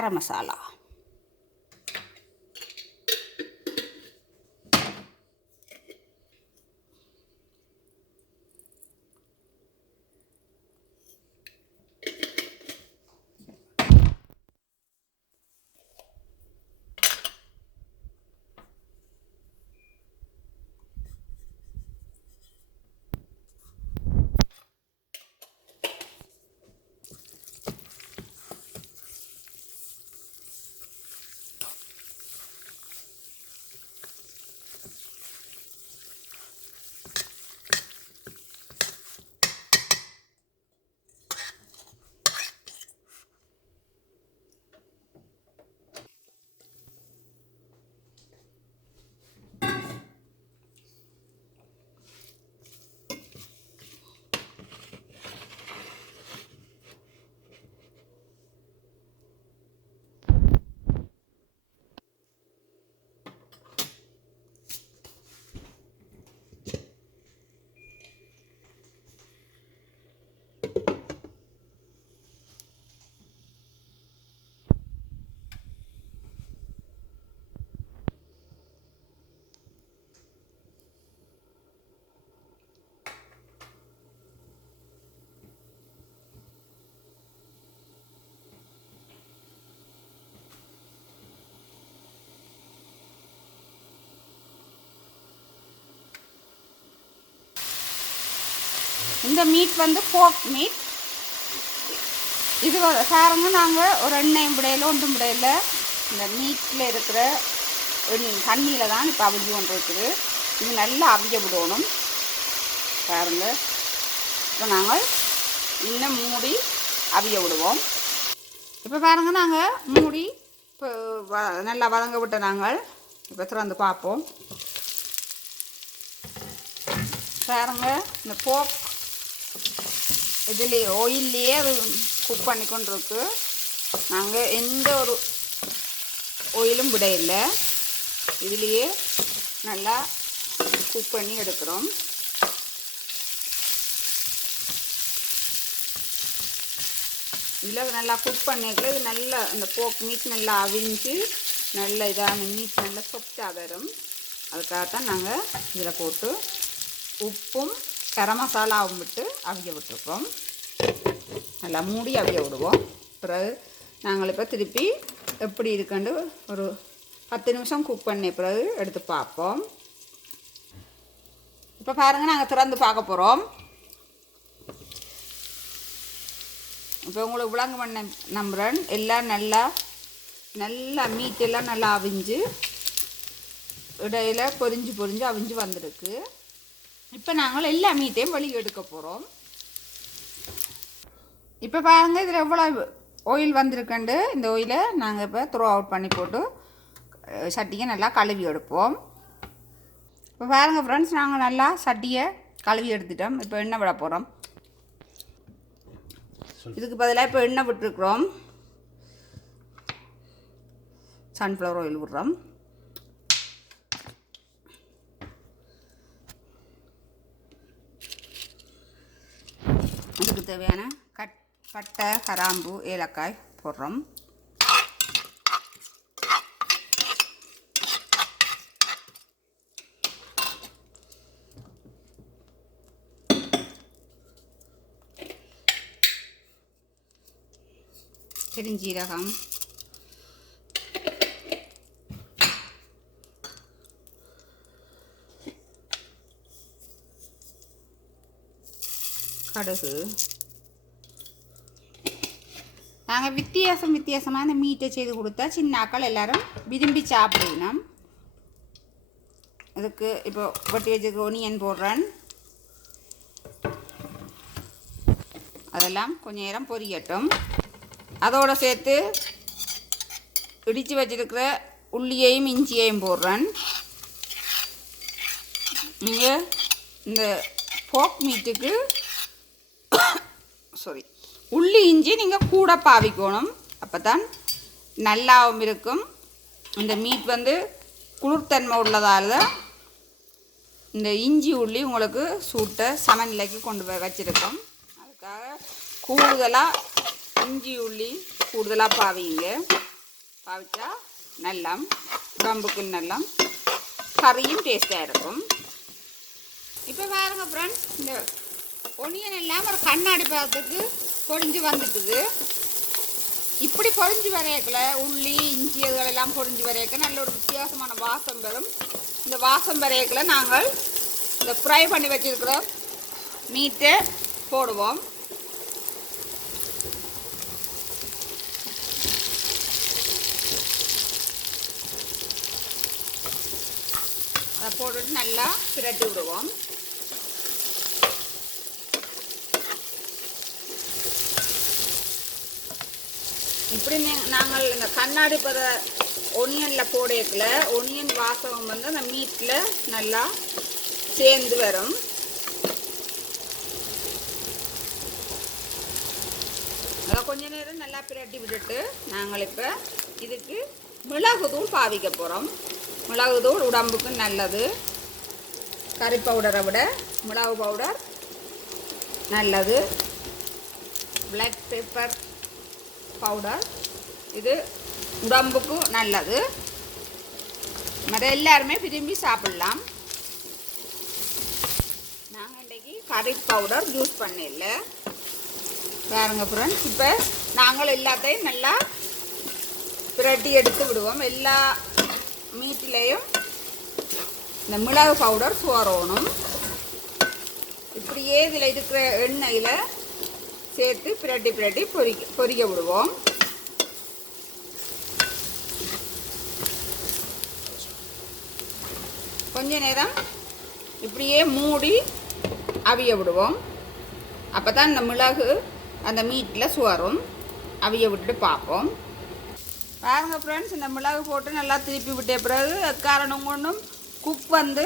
கரம் மசாலா. இந்த மீட் வந்து போர்க் மீட். இது பாருங்க, நாங்கள் ஒரு எண்ணெயும் விடையில் ஒன்றும் விடையில் இந்த மீட்டில் இருக்கிற தண்ணியில் தான் இப்போ அவிஞ்சு கொண்டு இருக்குது. இது நல்லா அவிய விடணும் பாருங்க. இப்போ நாங்கள் இன்னும் மூடி அவிய விடுவோம். இப்போ பாருங்க, நாங்கள் மூடி இப்போ நல்லா வதங்க விட்ட நாங்கள் இப்போ திறந்து பார்ப்போம். பாருங்க, இந்த போர்க் இதுலேயே ஆயில்லையே அது குக் பண்ணி கொண்டு இருக்கு. நாங்கள் எந்த ஒரு ஆயிலும் விட இல்லை, இதுலேயே நல்லா குக் பண்ணி எடுக்கிறோம். இதில் நல்லா குக் பண்ணிக்கல, இது நல்லா இந்த போர்க் மீட் நல்லா அவிஞ்சு நல்ல இதான மீட் நல்லா சொப்டாக வரும். அதுக்காகத்தான் நாங்கள் இதில் போட்டு உப்பும் கரம் மசாலாவும் விட்டு அவிய விட்டுருக்கோம். நல்லா மூடி அவிய விடுவோம். பிறகு நாங்கள் இப்போ திருப்பி எப்படி இருக்குன்னு ஒரு 10 நிமிஷம் குக் பண்ண பிறகு எடுத்து பார்ப்போம். இப்போ பாருங்கள், நாங்கள் திறந்து பார்க்க போகிறோம். இப்போ உங்களுக்கு விளங்க பண்ண நம்புகிறேன். எல்லாம் நல்லா மீட்டெல்லாம் நல்லா அவிஞ்சு இடையில பொரிஞ்சு அவிஞ்சு வந்திருக்கு. இப்போ நாங்கள் எல்லா மீட்டையும் வெளியே எடுக்க போகிறோம். இப்போ பாருங்கள், இதில் எவ்வளோ ஆயில் வந்திருக்குண்டு. இந்த ஆயிலை நாங்கள் இப்போ த்ரோ அவுட் பண்ணி போட்டு சட்டியை நல்லா கழுவி எடுப்போம். இப்போ பாருங்கள் ஃப்ரெண்ட்ஸ், நாங்கள் நல்லா சட்டியை கழுவி எடுத்துட்டோம். இப்போ எண்ணெய் விட போகிறோம். இதுக்கு பதிலாக இப்போ எண்ணெய் விட்டுருக்குறோம். சன்ஃப்ளவர் ஆயில் விடுறோம். இதுக்கு தேவையான பட்டை, கிராம்பு, ஏலக்காய் போடுறோம். பெருஞ்சீரகம், கடுகு. நாங்கள் வித்தியாசமாக இந்த மீட்டை செய்து கொடுத்தா சின்னாக்கள் எல்லோரும் விரும்பி சாப்பிடணும். இதுக்கு இப்போ வெட்டி வச்சுக்க ஒனியன் போடுறேன். அதெல்லாம் கொஞ்சம் நேரம் பொரியட்டும். அதோடு சேர்த்து இடித்து வச்சிருக்கிற உள்ளியையும் இஞ்சியையும் போடுறேன். நீங்கள் இந்த போர்க் மீட்டுக்கு உள்ளி இஞ்சி நீங்கள் கூட பாவிக்கணும். அப்போ தான் நல்லாவும் இருக்கும். இந்த மீட் வந்து குளிர்த்தன்மை உள்ளதால் தான் இந்த இஞ்சி உள்ளி உங்களுக்கு சூட்டை சமநிலைக்கு கொண்டு போய் வச்சுருக்கோம். அதுக்காக கூடுதலாக இஞ்சி உள்ளி கூடுதலாக பாவிங்க. பாவிச்சா நல்லா உடம்புக்கு நல்லா கறியும் டேஸ்ட்டாக இருக்கும். இப்போ பாருங்க ஃப்ரெண்ட்ஸ், இந்த ஒனியன் எல்லாம் ஒரு கண்ணாடி பாத்திரத்துக்கு பொரிஞ்சு வந்துட்டுது. இப்படி பொரிஞ்சு வரையக்கல உள்ளி இஞ்சி அதுகளெல்லாம் பொரிஞ்சு வரையக்க நல்ல ஒரு வித்தியாசமான வாசம் வரும். இந்த வாசம் வரையக்கல நாங்கள் இந்த ஃப்ரை பண்ணி வச்சுருக்கிற மீட்டை போடுவோம். அதை போட்டுட்டு நல்லா பிரட்டி விடுவோம். இப்படி நாங்கள் இந்த கண்ணாடி பத ஒனியனில் போடல ஒனியன் வாசகம் வந்து அந்த மீட்டில் நல்லா சேர்ந்து வரும். அதை கொஞ்ச நேரம் நல்லா பிரட்டி விட்டுட்டு நாங்கள் இப்போ இதுக்கு மிளகுத்தூள் பாவிக்க போகிறோம். மிளகுத்தூள் உடம்புக்கு நல்லது. கறி பவுடரை விட மிளகு பவுடர் நல்லது. பிளாக் பெப்பர் பவுடர் இது உடம்புக்கு நல்லது. மற்ற எல்லாருமே விரும்பி சாப்பிடலாம். நாங்கள் இன்றைக்கி கறி பவுடர் யூஸ் பண்ணல. பாருங்க ஃப்ரெண்ட்ஸ், இப்போ நாங்கள் எல்லாத்தையும் நல்லா பிரட்டி எடுத்து விடுவோம். எல்லா மீட்டிலையும் இந்த மிளகு பவுடர் சோறணும். இப்படியே இதில் இருக்கிற எண்ணெயில் சேர்த்து பிரட்டி பிரட்டி பொரிக்க விடுவோம். கொஞ்ச நேரம் இப்படியே மூடி அவிய விடுவோம். அப்போ தான் இந்த மிளகு அந்த மீட்டில் சுவரும். அவிய விட்டுட்டு பார்ப்போம். பாருங்க ஃப்ரெண்ட்ஸ், இந்த மிளகு போட்டு நல்லா திருப்பி விட்ட பிறகு காரணம் கொண்டும் குக் வந்து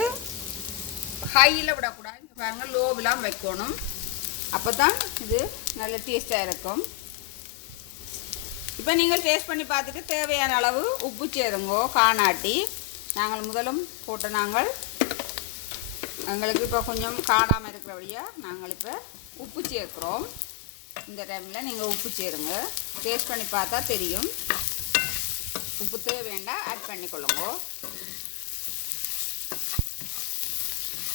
ஹையில் விடக்கூடாது. பாருங்கள், லோவெலாம் வைக்கணும். அப்போ தான் இது நல்ல டேஸ்ட்டாக இருக்கும். இப்போ நீங்கள் டேஸ்ட் பண்ணி பார்த்துட்டு தேவையான அளவு உப்பு சேருங்கோ. காணாட்டி நாங்கள் முதலும் போட்ட நாங்கள் எங்களுக்கு இப்போ கொஞ்சம் காணாமல் இருக்கிறபடியாக நாங்கள் இப்போ உப்பு சேர்க்குறோம். இந்த டைமில் நீங்கள் உப்பு சேருங்க. டேஸ்ட் பண்ணி பார்த்தா தெரியும். உப்பு தேவையாண்டா ஆட் பண்ணிக்கொள்ளுங்க.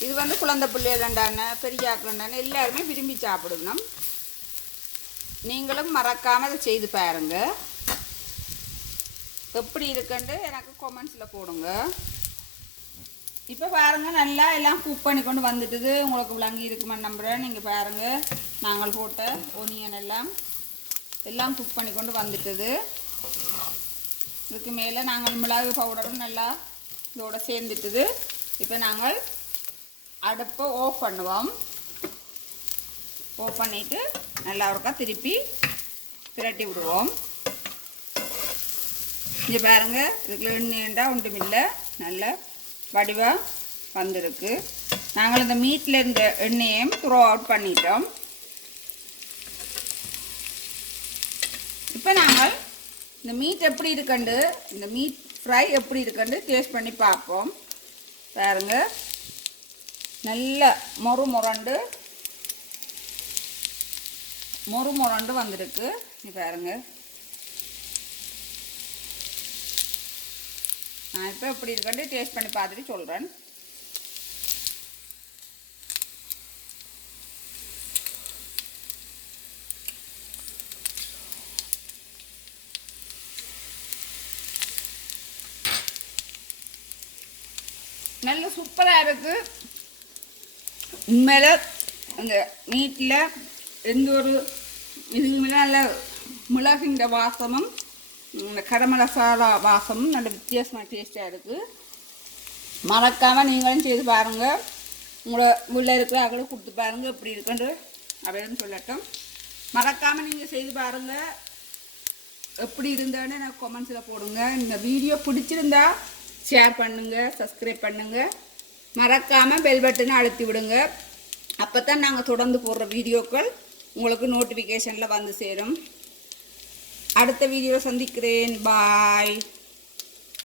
இது வந்து குழந்தை பிள்ளைகளான பெரியாக்களான எல்லாருமே விரும்பி சாப்பிடணும். நீங்களும் மறக்காமல் அதை செய்து பாருங்க. எப்படி இருக்குன்னு எனக்கு கமெண்ட்ஸில் போடுங்க. இப்போ பாருங்கள், நல்லா எல்லாம் குக் பண்ணி கொண்டு வந்துட்டுது. உங்களுக்கு விளங்கி இருக்குமான்னு நம்புகிறேன். நீங்கள் பாருங்கள், நாங்கள் போட்ட ஒனியன் எல்லாம் குக் பண்ணி கொண்டு வந்துட்டுது. இதுக்கு மேலே நாங்கள் மிளகு பவுடரும் நல்லா இதோட சேர்ந்துட்டுது. இப்போ நாங்கள் அடுப்பை ஆஃப் பண்ணுவோம். ஆஃப் பண்ணிவிட்டு நல்லா ஒருக்கா திருப்பி பிரட்டி விடுவோம். இங்கே பாருங்கள், இதுக்குள்ள எண்ணெய்ண்டா ஒன்றும் இல்லை, நல்ல வடிவாக வந்திருக்கு. நாங்கள் இந்த மீட்டில் இருந்த எண்ணெயையும் த்ரோ அவுட் பண்ணிட்டோம். இப்போ நாங்கள் இந்த மீட் எப்படி இருக்குண்டு, இந்த மீட் ஃப்ரை எப்படி இருக்குண்டு டேஸ்ட் பண்ணி பார்ப்போம். பாருங்க, நல்ல மொறு மொரண்டு வந்திருக்கு. இது பாருங்க, நான் இப்போ எப்படி இருக்குண்டு டேஸ்ட் பண்ணி பார்த்துட்டு சொல்கிறேன். நல்ல சூப்பராக இருக்குது. உண்மையில அந்த மீட்டில் எந்த ஒரு இதுக்குமே நல்ல மிளகுங்கிற வாசமும் இந்த கரம் மசாலா வாசமும் நல்ல வித்தியாசமான டேஸ்ட்டாக இருக்குது. மறக்காமல் நீங்களும் செய்து பாருங்கள். உங்களை உள்ள இருக்கிற அகலை கொடுத்து பாருங்கள் எப்படி இருக்குன்னு அப்படின்னு சொல்லட்டும். மறக்காமல் நீங்கள் செய்து பாருங்கள். எப்படி இருந்தான்னு எனக்கு கமெண்ட்ஸில் போடுங்க. இந்த வீடியோ பிடிச்சிருந்தா ஷேர் பண்ணுங்கள், சப்ஸ்கிரைப் பண்ணுங்கள். மறக்காமல் பெல் பட்டனை அழுத்தி விடுங்க. அப்போ தான் நாங்கள் தொடர்ந்து போடுற வீடியோக்கள் உங்களுக்கு நோட்டிஃபிகேஷனில் வந்து சேரும். அடுத்த வீடியோவில் சந்திக்கிறேன். பாய்.